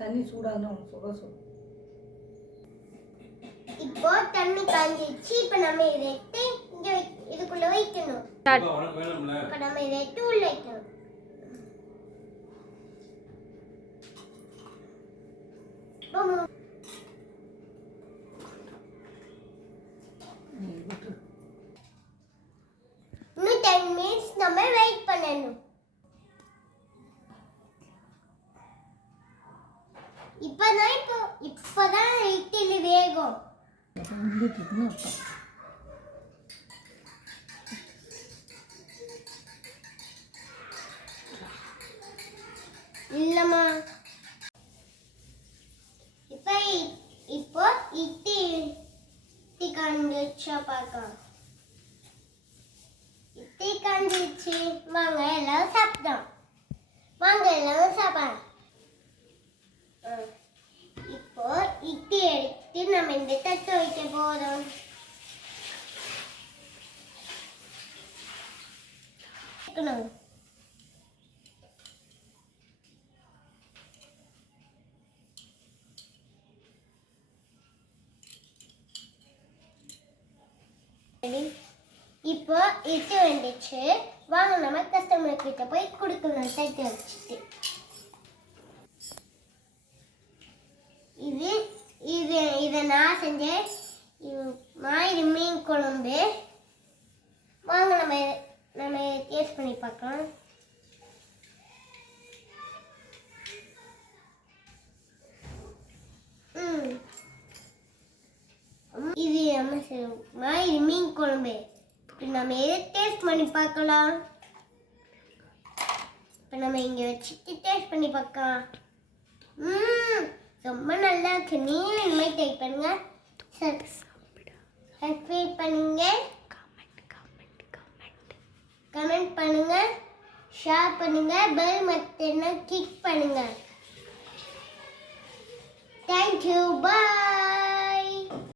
தண்ணி சூடானா சுட சொல்லு. இப்போ தண்ணி காஞ்சிச்சு. இப்போ நம்ம இதை எடுத்து இங்க இதுக்குள்ள வைக்கணும். இப்போ நம்ம இதை எடுத்து உள்ள வைக்கணும். இன்னும் 10 minutes நம்ம வெயிட் பண்ணணும். இப்பதான் இட்லி வேகும். இல்லம்மா, இப்போ இட்லி காஞ்சிச்சா பார்க்கலாம். இட்லி காஞ்சிச்சு. வாங்க எல்லாரும் சாப்பிடலாம். வாங்க எல்லாரும் சாப்பிடலாம். இப்போ இட்லி எடுத்து நம்ம இந்த தட்டு வைக்க போறோம். இப்போ இட்லி வந்துச்சு. வாங்க நம்ம கஸ்டமர் கிட்ட போய் கொடுக்கலாம். தட்டு வச்சுட்டு இதை நான் செஞ்சேன். இது மீன் குழம்பு. வாங்க நம்ம டேஸ்ட் பண்ணி பார்க்கலாம். இது இது மீன் குழம்பு. நம்ம எதை டேஸ்ட் பண்ணி பார்க்கலாம். இப்போ நம்ம இங்கே வச்சுட்டு டேஸ்ட் பண்ணி பார்க்கலாம். ரொம்ப நல்லா இருக்கு. நீங்களும் இனிமேல் ட்ரை பண்ணுங்க. சப்ஸ்கிரைப் பண்ணுங்க, கமெண்ட் பண்ணுங்க, ஷேர் பண்ணுங்க, பெல் பட்டனை கிளிக் பண்ணுங்க. தேங்க்யூ. பாய்.